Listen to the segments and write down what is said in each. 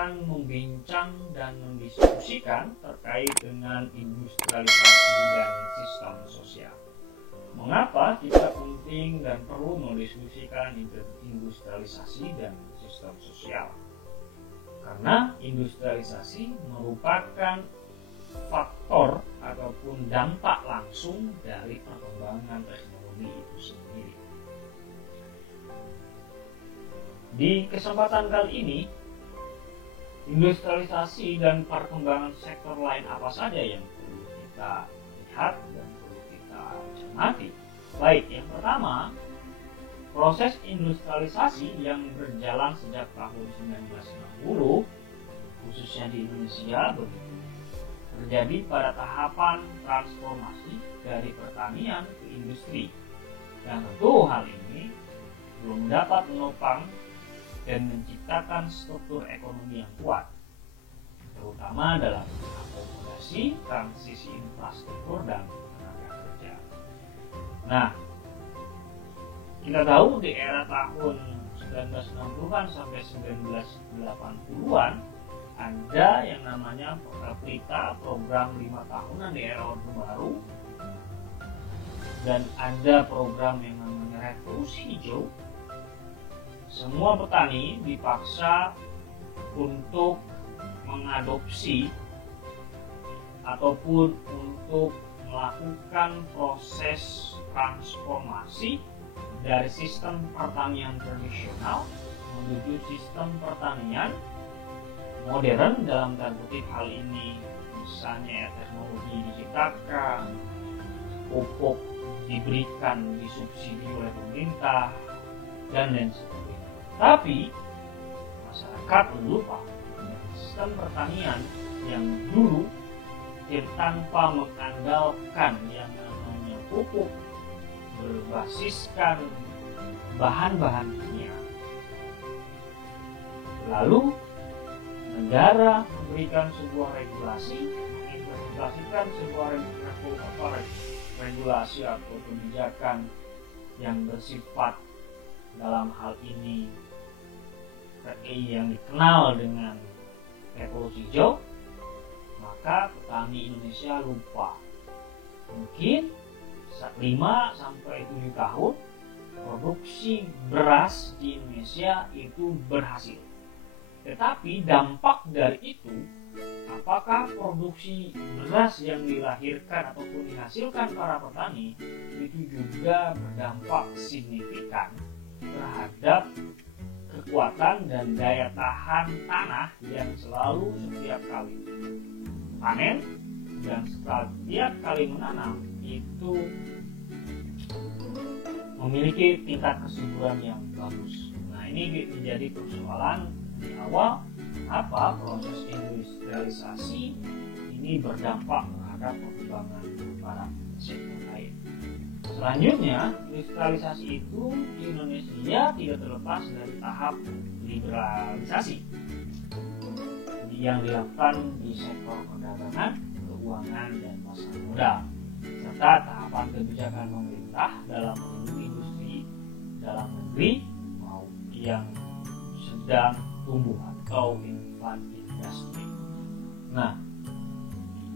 akan membincang dan mendiskusikan terkait dengan industrialisasi dan sistem sosial. Mengapa kita penting dan perlu mendiskusikan industrialisasi dan sistem sosial? Karena industrialisasi merupakan faktor ataupun dampak langsung dari perkembangan teknologi itu sendiri. Di kesempatan kali ini, industrialisasi dan perkembangan sektor lain apa saja yang perlu kita lihat dan perlu kita cermati. Baik, yang pertama, proses industrialisasi yang berjalan sejak tahun 1960, khususnya di Indonesia, terjadi pada tahapan transformasi dari pertanian ke industri. Dan tentu hal ini belum dapat menopang dan menciptakan struktur ekonomi yang kuat, terutama dalam akomodasi transisi infrastruktur dan tenaga kerja. Nah, kita tahu di era tahun 1960-an sampai 1980-an ada yang namanya PRITA, program 5 tahunan di era Orde Baru, dan ada program yang namanya Revolusi Hijau. Semua petani dipaksa untuk mengadopsi ataupun untuk melakukan proses transformasi dari sistem pertanian tradisional menuju sistem pertanian modern. Dalam tanda kutip, hal ini misalnya teknologi diciptakan, pupuk diberikan disubsidi oleh pemerintah, dan lain sebagainya. Tapi masyarakat lupa sistem pertanian yang dulu tanpa mengandalkan yang namanya pupuk berbasiskan bahan-bahan kimia. Lalu negara memberikan sebuah regulasi, mengimplementasikan sebuah regulasi atau kebijakan yang bersifat dalam hal ini yang dikenal dengan Revolusi Hijau, maka petani Indonesia lupa. Mungkin 5-7 tahun produksi beras di Indonesia itu berhasil. Tetapi dampak dari itu, apakah produksi beras yang dilahirkan ataupun dihasilkan para petani itu juga berdampak signifikan terhadap kekuatan dan daya tahan tanah yang selalu setiap kali panen dan setiap kali menanam itu memiliki tingkat kesuburan yang bagus. Nah, ini menjadi persoalan di awal apa proses industrialisasi ini berdampak terhadap perkembangan para sektor lain. Selanjutnya, industrialisasi itu di Indonesia tidak terlepas dari tahap liberalisasi yang dilakukan di sektor perdagangan, keuangan, dan pasar modal, serta tahapan kebijakan pemerintah dalam melindungi industri dalam negeri maupun yang sedang tumbuh atau infant industry. Nah,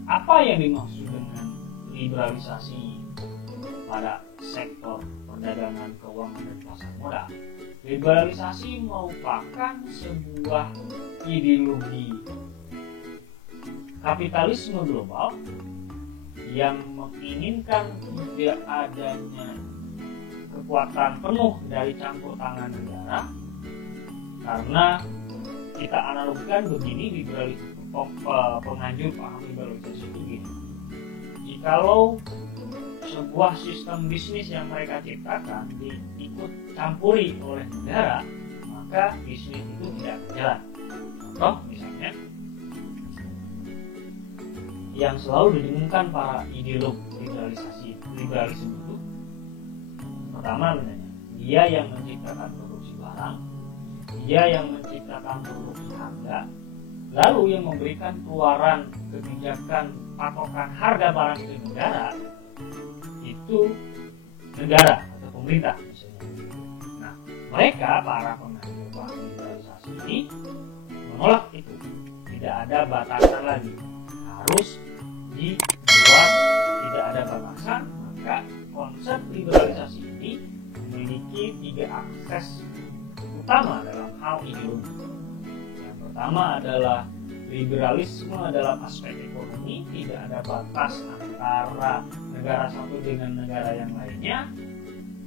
apa yang dimaksud dengan liberalisasi pada sektor perdagangan, keuangan, dan pasar modal? Liberalisasi merupakan sebuah ideologi kapitalisme global yang menginginkan tidak adanya kekuatan penuh dari campur tangan negara. Karena kita analogikan begini, liberalisasi penganjur paham liberalisasi itu begini: jikalau sebuah sistem bisnis yang mereka ciptakan diikut campuri oleh negara, maka bisnis itu tidak berjalan. Contoh misalnya yang selalu didengungkan para ideolog liberalisme itu, pertama misalnya dia yang menciptakan produksi barang, dia yang menciptakan produksi harga, lalu yang memberikan keluaran kebijakan patokan harga barang itu negara atau pemerintah misalnya. Nah, mereka para penganjur liberalisasi ini menolak itu. Tidak ada batasan lagi, harus dibuat tidak ada batasan. Maka konsep liberalisasi ini memiliki 3 akses utama dalam hal ideologi. Yang pertama adalah liberalisme dalam aspek ekonomi, tidak ada batas antara negara satu dengan negara yang lainnya.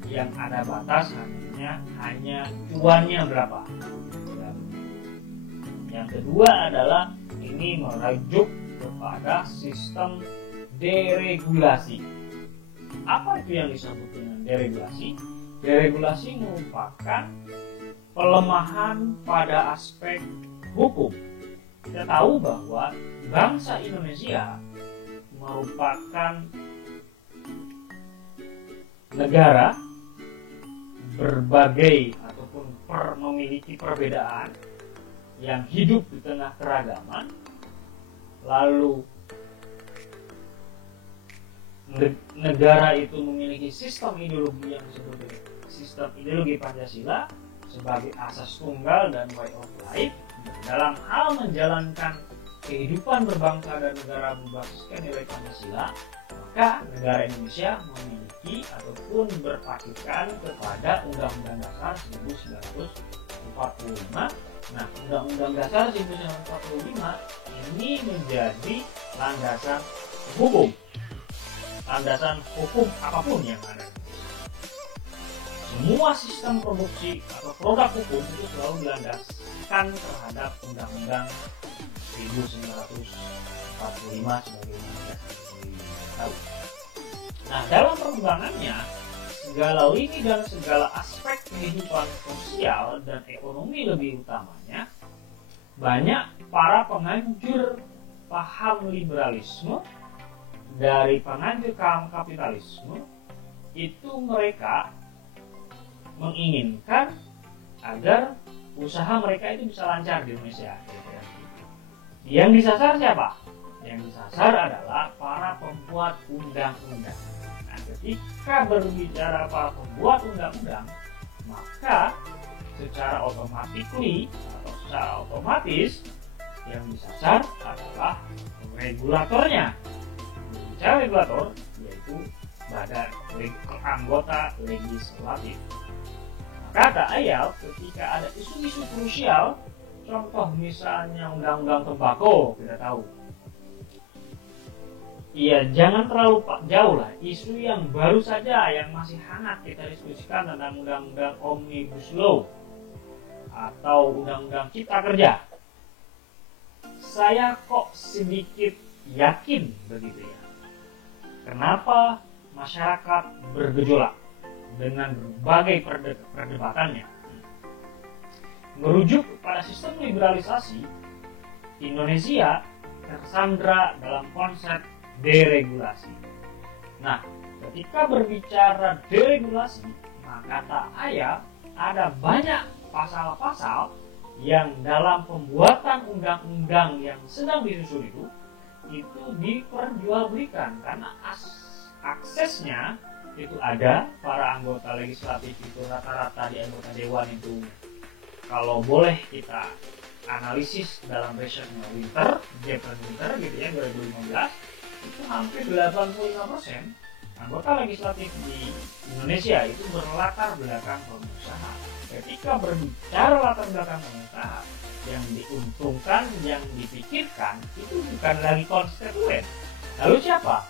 Yang ada batas hanya cuannya berapa. Yang kedua adalah ini merujuk kepada sistem deregulasi. Apa itu yang disebut dengan deregulasi? Deregulasi merupakan pelemahan pada aspek hukum. Kita tahu bahwa bangsa Indonesia merupakan negara berbagai ataupun memiliki perbedaan yang hidup di tengah keragaman. Lalu negara itu memiliki sistem ideologi yang disebut sistem ideologi Pancasila sebagai asas tunggal dan way of life dalam hal menjalankan kehidupan berbangsa dan negara berbasiskan nilai Pancasila. Maka negara Indonesia memiliki ataupun berpatokan kepada Undang-Undang Dasar 1945. Nah, Undang-Undang Dasar 1945 ini menjadi landasan hukum apapun yang ada. Semua sistem produksi atau produk hukum itu selalu dilandaskan terhadap Undang-Undang 1945 sebagai landasan. Nah, dalam perkembangannya, segala lini dan segala aspek kehidupan sosial dan ekonomi lebih utamanya, banyak para penganjur paham liberalisme dari penganjur kapitalisme itu mereka menginginkan agar usaha mereka itu bisa lancar di Indonesia. Yang disasar siapa? Yang disasar adalah para pembuat undang-undang. Nah, ketika berbicara para pembuat undang-undang, maka secara otomatis yang disasar adalah regulatornya. Berbicara regulator yaitu badan anggota legislatif. Kata ayat ketika ada isu-isu krusial, contoh misalnya undang-undang tembakau, kita tahu. Iya, jangan terlalu jauh lah. Isu yang baru saja yang masih hangat kita diskusikan tentang undang-undang Omnibus Law atau undang-undang Cipta Kerja. Saya kok sedikit yakin begitu ya. Kenapa masyarakat bergejolak dengan berbagai perdebatannya? Merujuk pada sistem liberalisasi, Indonesia tersandra dalam konsep deregulasi. Nah, ketika berbicara deregulasi, maka tak ayat ada banyak pasal-pasal yang dalam pembuatan undang-undang yang sedang disusun itu diperjualbelikan karena aksesnya itu ada. Para anggota legislatif itu rata-rata di anggota dewan itu, kalau boleh kita analisis dalam risetnya Jeffrey Winter gitu ya 2015, itu hampir 85% anggota legislatif di Indonesia itu berlatar belakang pengusaha. Ketika berbicara latar belakang pengusaha, yang diuntungkan, yang dipikirkan itu bukan lagi konstituen. Lalu siapa?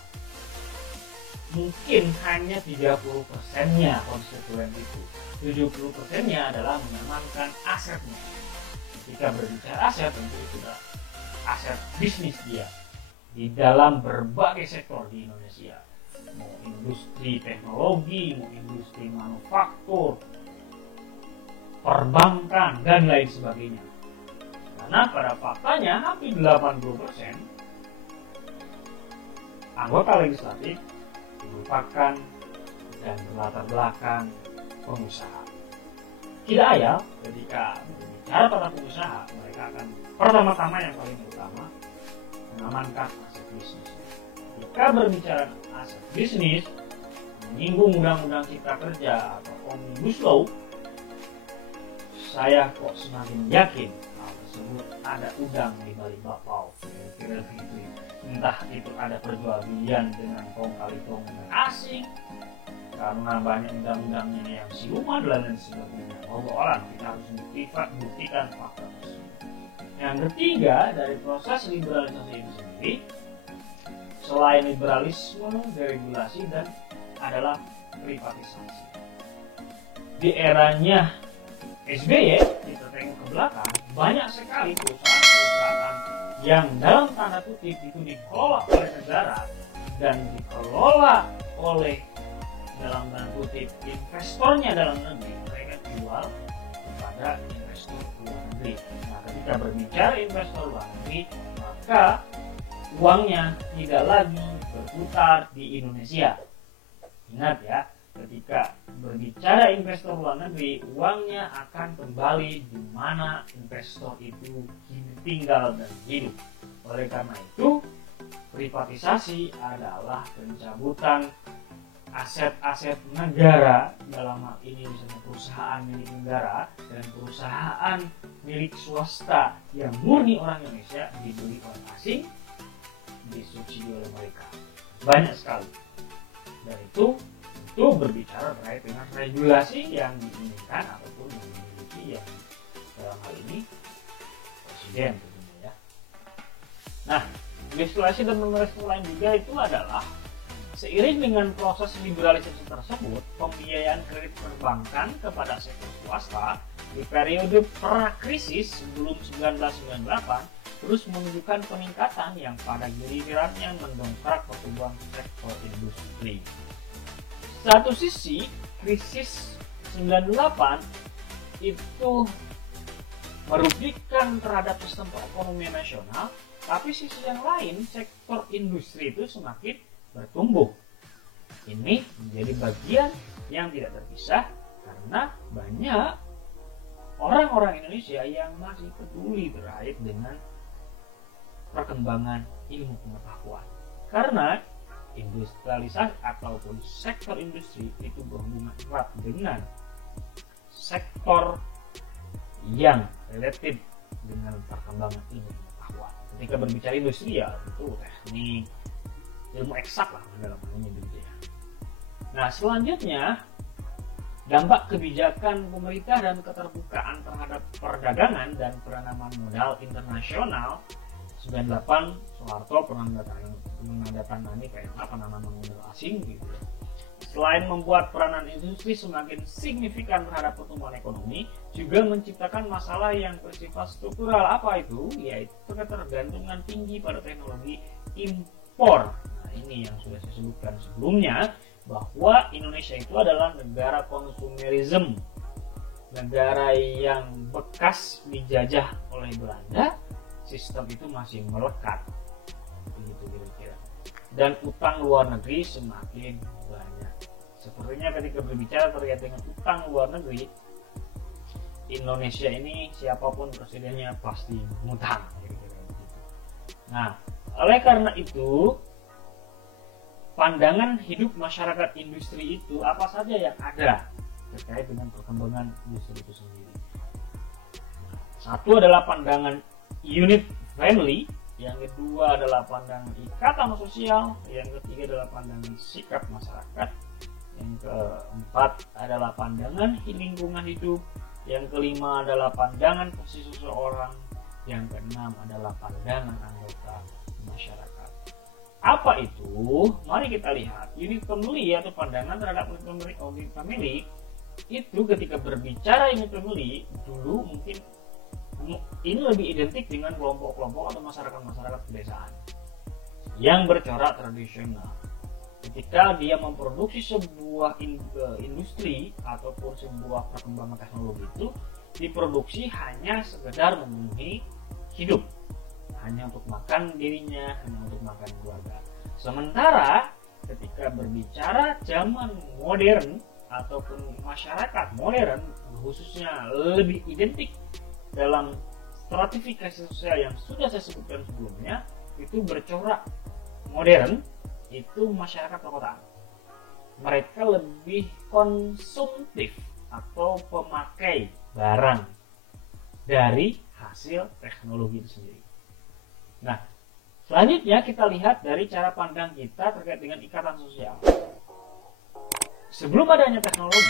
Mungkin hanya 30%-nya konstituen itu. 70%-nya adalah mengamankan asetnya. Ketika berbicara aset, tentu itu adalah aset bisnis dia di dalam berbagai sektor di Indonesia. Mau industri teknologi, mau industri manufaktur, perbankan, dan lain sebagainya. Karena pada faktanya hampir 80% anggota legislatif merupakan dan berlatar belakang pengusaha. Tidak ayal ketika berbicara pada pengusaha, mereka akan pertama-tama yang paling utama mengamankan aset bisnis. Ketika berbicara aset bisnis, menyinggung undang-undang Cipta Kerja atau Omnibus Law, saya kok semakin yakin disebut ada udang di balik bakpao, kira-kira gitu ya. Entah itu ada perjualbelian dengan kong kali kong asing karena banyak undang-undangnya yang siluman dan lain sebagainya. Orang kita harus buktikan fakta tersebut. Yang ketiga dari proses liberalisasi itu sendiri, selain liberalisme, deregulasi dan adalah privatisasi. Di eranya SBY, kita tengok ke belakang, banyak sekali perusahaan-perusahaan yang dalam tanda kutip itu dikelola oleh negara dan dikelola oleh dalam tanda kutip investornya dalam negeri, mereka jual kepada investor luar negeri. Nah, ketika berbicara investor luar negeri, maka uangnya tidak lagi berputar di Indonesia. Ingat ya, ketika berbicara investor luar negeri, uangnya akan kembali di mana investor itu tinggal dan hidup. Oleh karena itu, privatisasi adalah pencabutan aset-aset negara, dalam hal ini misalnya perusahaan milik negara dan perusahaan milik swasta yang murni orang Indonesia dibeli oleh asing, disubsidi oleh mereka. Banyak sekali. Dan itu berbicara terkait dengan regulasi yang diinginkan ataupun dimiliki yang dalam hal ini presiden tentunya ya. Nah, regulasi dan regulasi lain juga itu adalah seiring dengan proses liberalisasi tersebut, pembiayaan kredit perbankan kepada sektor swasta di periode pra-krisis sebelum 1998 terus menunjukkan peningkatan yang pada gilirannya mendongkrak pertumbuhan sektor industri. Satu sisi, krisis 98 itu merugikan terhadap sistem perekonomian nasional, tapi sisi yang lain, sektor industri itu semakin bertumbuh. Ini menjadi bagian yang tidak terpisah karena banyak orang-orang Indonesia yang masih peduli terkait dengan perkembangan ilmu pengetahuan. Karena industrialisasi ataupun sektor industri itu berhubungan erat dengan sektor yang relatif dengan perkembangan ilmu pengetahuan. Ketika berbicara industri ya itu teknik, ilmu eksak lah dalam hal ini begitu ya. Nah, selanjutnya dampak kebijakan pemerintah dan keterbukaan terhadap perdagangan dan penanaman modal internasional. 98 Soeharto menandatangani KMA penanaman modal asing gitu ya. Selain membuat peranan industri semakin signifikan terhadap pertumbuhan ekonomi, juga menciptakan masalah yang bersifat struktural. Apa itu? Yaitu ketergantungan tinggi pada teknologi impor. Nah, ini yang sudah saya sebutkan sebelumnya, bahwa Indonesia itu adalah negara konsumerisme, negara yang bekas dijajah oleh Belanda. Sistem itu masih melekat, begitu kira-kira. Dan utang luar negeri semakin banyak. Sepertinya ketika berbicara terkait dengan utang luar negeri, Indonesia ini siapapun presidennya pasti ngutang. Nah, oleh karena itu, pandangan hidup masyarakat industri itu apa saja yang ada terkait dengan perkembangan industri itu sendiri. Satu adalah pandangan unit family, yang kedua adalah pandangan ikatan sosial, yang ketiga adalah pandangan sikap masyarakat, yang keempat adalah pandangan lingkungan hidup, yang kelima adalah pandangan posisi seseorang, yang keenam adalah pandangan anggota masyarakat. Apa itu? Mari kita lihat. Unit family atau pandangan terhadap unit family itu ketika berbicara unit family dulu mungkin ini lebih identik dengan kelompok-kelompok atau masyarakat-masyarakat pedesaan yang bercorak tradisional. Ketika dia memproduksi sebuah industri ataupun sebuah perkembangan teknologi itu diproduksi hanya sekedar memenuhi hidup, hanya untuk makan dirinya, hanya untuk makan keluarga. Sementara ketika berbicara zaman modern ataupun masyarakat modern, khususnya lebih identik dalam stratifikasi sosial yang sudah saya sebutkan sebelumnya, itu bercorak modern, itu masyarakat perkotaan. Mereka lebih konsumtif atau pemakai barang dari hasil teknologi itu sendiri. Nah, selanjutnya kita lihat dari cara pandang kita terkait dengan ikatan sosial. Sebelum adanya teknologi,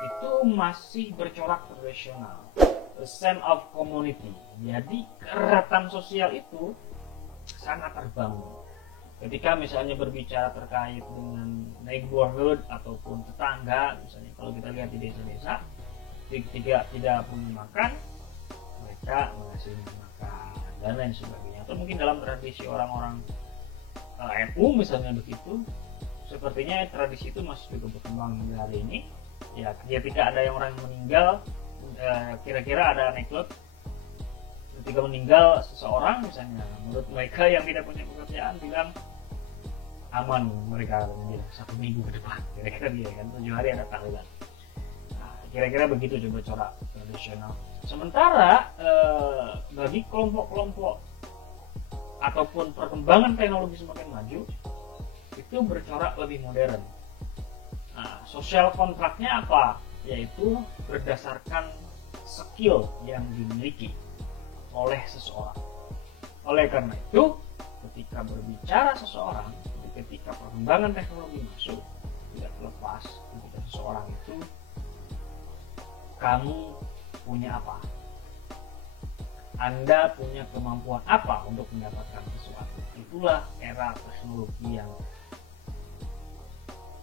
itu masih bercorak tradisional, a sense of community. Jadi keeratan sosial itu sangat terbangun. Ketika misalnya berbicara terkait dengan neighborhood ataupun tetangga, misalnya kalau kita lihat di desa-desa, tidak punya makan, mereka mengasih makan dan lain sebagainya. Atau mungkin dalam tradisi orang-orang NU misalnya begitu, sepertinya tradisi itu masih juga berkembang hingga hari ini. Ya, ketika ada orang yang meninggal, kira-kira ada anekdot ketika meninggal seseorang misalnya, menurut mereka yang tidak punya pekerjaan bilang aman, mereka bilang 1 minggu ke depan, kira-kira dia kan 7 hari ada tahlilan. Nah, kira-kira begitu coba corak tradisional. Sementara bagi kelompok-kelompok ataupun perkembangan teknologi semakin maju, itu bercorak lebih modern. Nah, sosial kontraknya apa? Yaitu berdasarkan skill yang dimiliki oleh seseorang. Oleh karena itu, ketika berbicara seseorang, ketika perkembangan teknologi masuk, tidak terlepas ketika seseorang itu, kamu punya apa? Anda punya kemampuan apa untuk mendapatkan sesuatu? Itulah era teknologi yang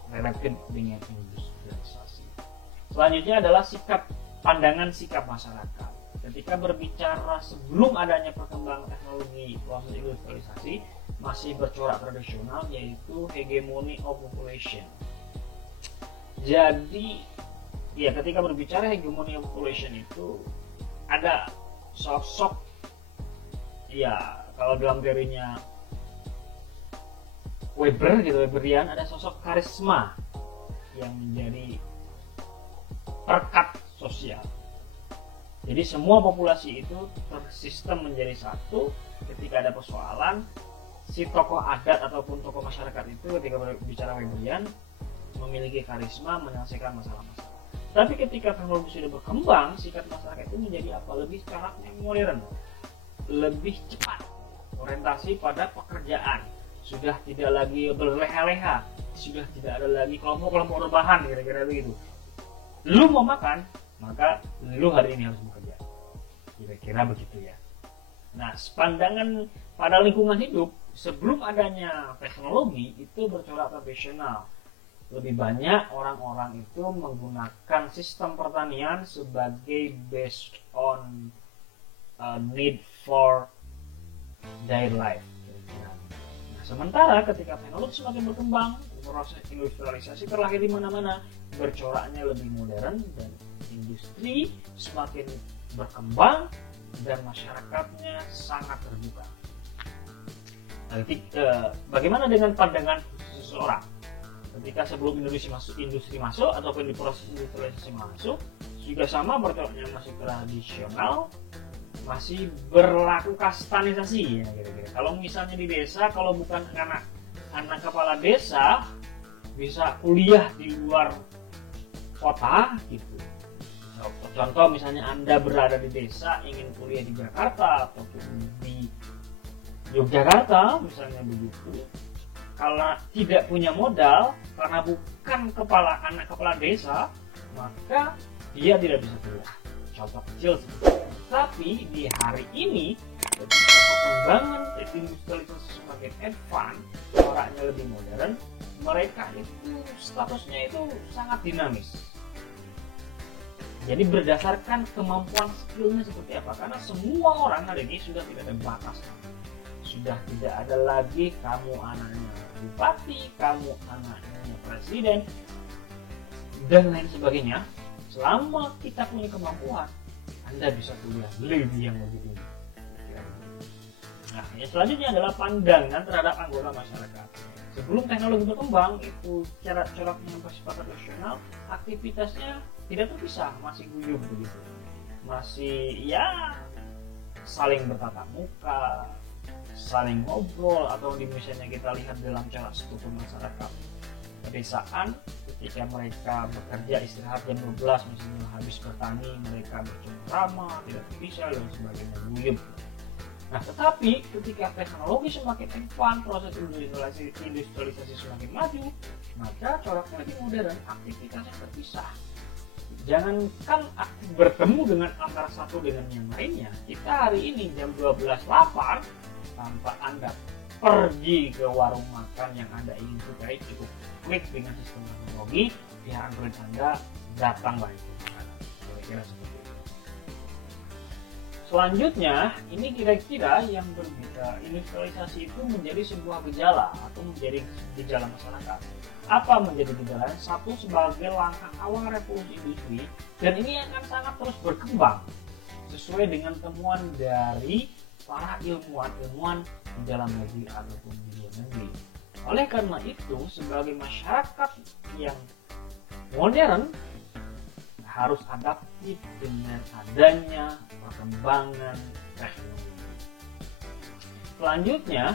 relatif dengan industrialisasi. Selanjutnya adalah pandangan sikap masyarakat. Ketika berbicara sebelum adanya perkembangan teknologi proses industrialisasi, masih bercorak tradisional, yaitu hegemony of population. Jadi, ya ketika berbicara hegemony of population itu ada sosok, ya kalau dalam teorinya Weberian, ada sosok karisma yang menjadi perekat sosial. Jadi semua populasi itu tersistem menjadi satu. Ketika ada persoalan, si tokoh adat ataupun tokoh masyarakat itu ketika berbicara Weberian memiliki karisma menyelesaikan masalah-masalah. Tapi ketika teknologi sudah berkembang, sikap masyarakat itu menjadi apa? Lebih coraknya modern, lebih cepat, orientasi pada pekerjaan, sudah tidak lagi berleha-leha, sudah tidak ada lagi kelompok-kelompok rebahan, kira-kira begitu. Lu mau makan, maka lu hari ini harus bekerja, kira-kira begitu ya. Nah, pandangan pada lingkungan hidup sebelum adanya teknologi itu bercorak tradisional. Lebih banyak orang-orang itu menggunakan sistem pertanian sebagai based on need for daily life. Nah, sementara ketika teknologi semakin berkembang, proses industrialisasi terlahir di mana-mana, bercoraknya lebih modern dan industri semakin berkembang dan masyarakatnya sangat terbuka. Nanti bagaimana dengan pandangan seseorang? Ketika sebelum industri masuk ataupun di proses industrialisasi masuk, juga sama bercoraknya masih tradisional, masih berlaku kastanisasi ya kira-kira. Kalau misalnya di desa, kalau bukan anak kepala desa bisa kuliah di luar kota gitu. Contoh misalnya Anda berada di desa ingin kuliah di Jakarta ataupun di Yogyakarta misalnya begitu, kalau tidak punya modal karena bukan anak kepala desa, maka dia tidak bisa kuliah. Contoh kecil seperti itu. Tapi di hari ini ketika perkembangan industrialisasi semakin advance, coraknya lebih modern, mereka itu statusnya itu sangat dinamis. Jadi berdasarkan kemampuan skillnya seperti apa, karena semua orang hari ini sudah tidak ada batas, sudah tidak ada lagi kamu anaknya bupati, kamu anaknya presiden dan lain sebagainya. Selama kita punya kemampuan, Anda bisa kuliah lebih yang lebih tinggi. Nah, yang selanjutnya adalah pandangan terhadap anggota masyarakat. Sebelum teknologi berkembang, itu coraknya yang bersifat tradisional, aktivitasnya tidak terpisah, masih guyup begitu, masih ya saling bertatap muka, saling ngobrol, atau di misalnya kita lihat dalam corak struktur masyarakat pedesaan, ketika mereka bekerja istirahat jam 12 misalnya, habis bertani mereka bercengkrama, tidak bisa dan sebagainya, guyup. Nah, tetapi ketika teknologi semakin advance, proses industrialisasi semakin maju, maka coraknya lagi modern, aktivitasnya terpisah. Jangankan bertemu dengan antara satu dengan yang lainnya, kita hari ini jam 12 lapar, tanpa Anda pergi ke warung makan yang Anda ingin sukai, cukup klik dengan sistem teknologi, pihak Android Anda datanglah itu makanan. Kira-kira seperti itu. Selanjutnya, ini kira-kira yang berbeda, industrialisasi itu menjadi sebuah gejala atau menjadi gejala masyarakat. Apa menjadi gejala? Satu, sebagai langkah awal revolusi industri, dan ini akan sangat terus berkembang sesuai dengan temuan dari para ilmuwan di dalam negeri ataupun di luar negeri. Oleh karena itu, sebagai masyarakat yang modern harus adaptif dengan adanya perkembangan teknologi. Selanjutnya,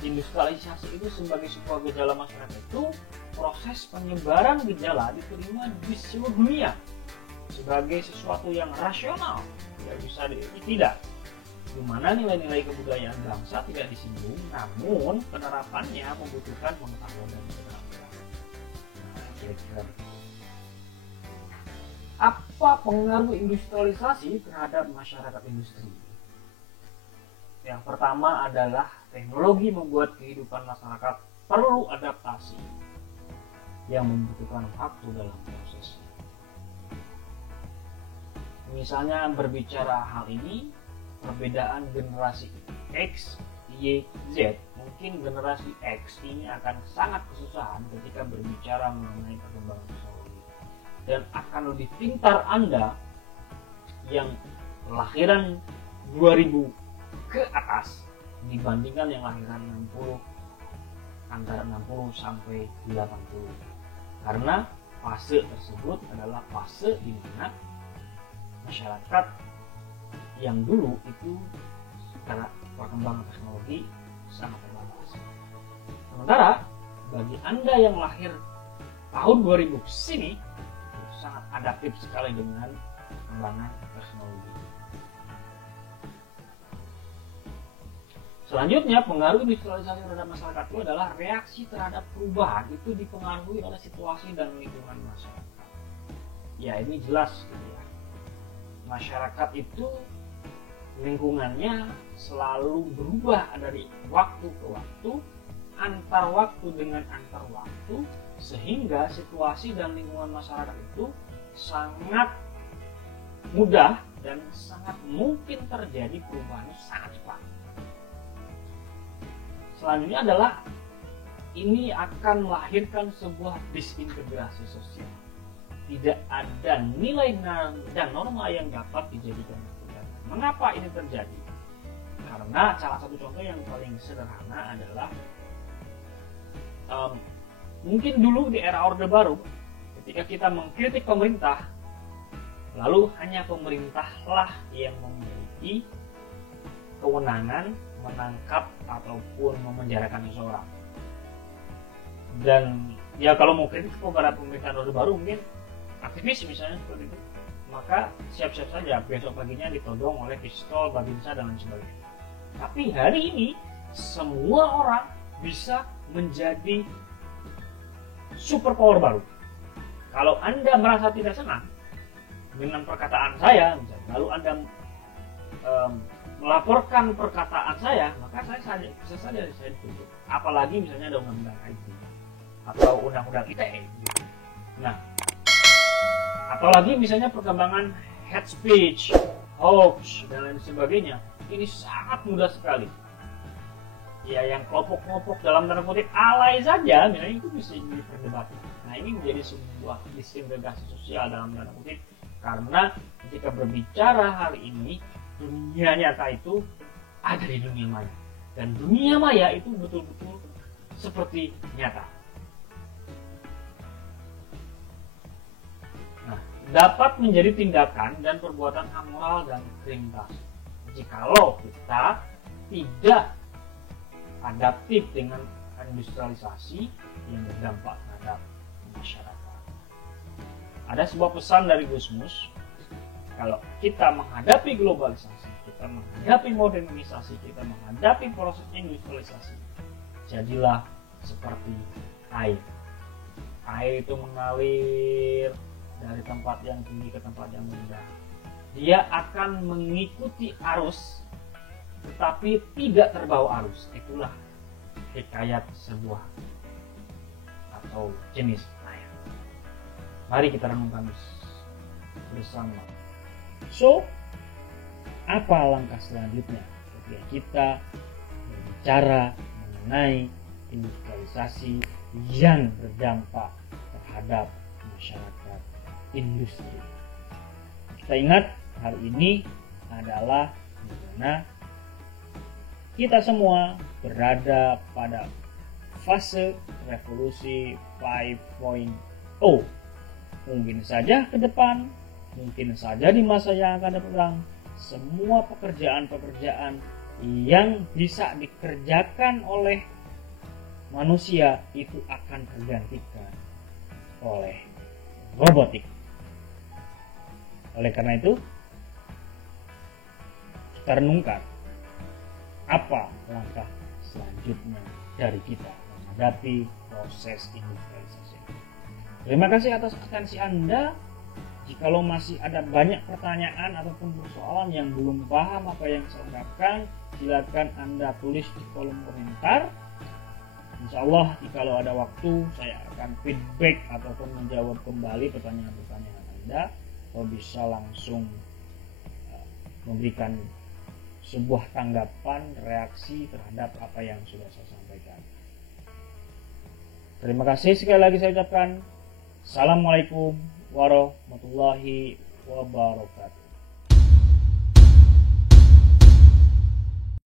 industrialisasi itu sebagai sebuah gejala masyarakat itu, proses penyebaran gejala diterima di seluruh dunia sebagai sesuatu yang rasional, tidak bisa tidak, di mana nilai-nilai kebudayaan bangsa tidak disinggung, namun penerapannya membutuhkan pengetahuan dan keterampilan. Nah, kira-kira apa pengaruh industrialisasi terhadap masyarakat industri? Yang pertama adalah teknologi membuat kehidupan masyarakat perlu adaptasi yang membutuhkan waktu dalam prosesnya. Misalnya berbicara hal ini, perbedaan generasi X, Y, Z, mungkin generasi X ini akan sangat kesusahan ketika berbicara mengenai perkembangan teknologi, dan akan lebih pintar Anda yang lahiran 2000 ke atas dibandingkan yang lahiran 60, antara 60 sampai 80, karena fase tersebut adalah fase di mana masyarakat yang dulu itu secara perkembangan teknologi sangat terbatas. Sementara bagi Anda yang lahir tahun 2000 ke sini sangat adaptif sekali dengan perkembangan teknologi. Selanjutnya, pengaruh industrialisasi terhadap masyarakat itu adalah reaksi terhadap perubahan itu dipengaruhi oleh situasi dan lingkungan masyarakat. Ya, ini jelas gitu ya. Masyarakat itu lingkungannya selalu berubah dari waktu ke waktu, antar waktu dengan antar waktu, sehingga situasi dan lingkungan masyarakat itu sangat mudah dan sangat mungkin terjadi perubahan sangat cepat. Selanjutnya adalah ini akan melahirkan sebuah disintegrasi sosial. Tidak ada nilai dan norma yang dapat dijadikan pegangan. Mengapa ini terjadi? Karena salah satu contoh yang paling sederhana adalah mungkin dulu di era Orde Baru, ketika kita mengkritik pemerintah, lalu hanya pemerintahlah yang memiliki kewenangan menangkap ataupun memenjarakan seseorang. Dan ya kalau mau kritik kepada pemerintahan Orde Baru, mungkin aktivis misalnya seperti itu, maka siap-siap saja besok paginya ditodong oleh pistol, babinsa dan lain sebagainya. Tapi hari ini semua orang bisa menjadi super power baru. Kalau Anda merasa tidak senang dengan perkataan saya, misalnya, lalu Anda melaporkan perkataan saya, maka saya bisa saja saya dituntut. Apalagi misalnya ada undang-undang IT atau undang-undang ITE. Gitu. Nah, atau lagi misalnya perkembangan hate speech, hoax dan lain sebagainya, ini sangat mudah sekali. Ya, yang kelompok-kelompok dalam tanda kutip alay saja, misalnya itu bisa diperdebatkan. Nah, ini menjadi sebuah disintegrasi sosial dalam tanda kutip, karena ketika berbicara hari ini, dunia nyata itu ada di dunia maya, dan dunia maya itu betul-betul seperti nyata. Nah, dapat menjadi tindakan dan perbuatan amoral dan kriminal jikalau kita tidak adaptif dengan industrialisasi yang berdampak pada ada sebuah pesan dari Gusmus, kalau kita menghadapi globalisasi, kita menghadapi modernisasi, kita menghadapi proses industrialisasi, jadilah seperti air. Air itu mengalir dari tempat yang tinggi ke tempat yang rendah. Dia akan mengikuti arus, tetapi tidak terbawa arus. Itulah hikayat sebuah atau jenis air. Mari kita renungkan bersama. So, apa langkah selanjutnya ketika kita berbicara mengenai industrialisasi yang berdampak terhadap masyarakat industri? Kita ingat hari ini adalah dimana kita semua berada pada fase revolusi 5.0. Mungkin saja ke depan, mungkin saja di masa yang akan datang, semua pekerjaan-pekerjaan yang bisa dikerjakan oleh manusia itu akan tergantikan oleh robotik. Oleh karena itu, kita renungkan apa langkah selanjutnya dari kita menghadapi proses industrialisasi. Terima kasih atas atensi Anda. Jikalau masih ada banyak pertanyaan ataupun persoalan yang belum paham apa yang saya ungkapkan, silakan Anda tulis di kolom komentar. Insya Allah jikalau ada waktu saya akan feedback ataupun menjawab kembali pertanyaan-pertanyaan Anda, atau bisa langsung memberikan sebuah tanggapan, reaksi terhadap apa yang sudah saya sampaikan. Terima kasih sekali lagi saya ucapkan. Assalamualaikum warahmatullahi wabarakatuh.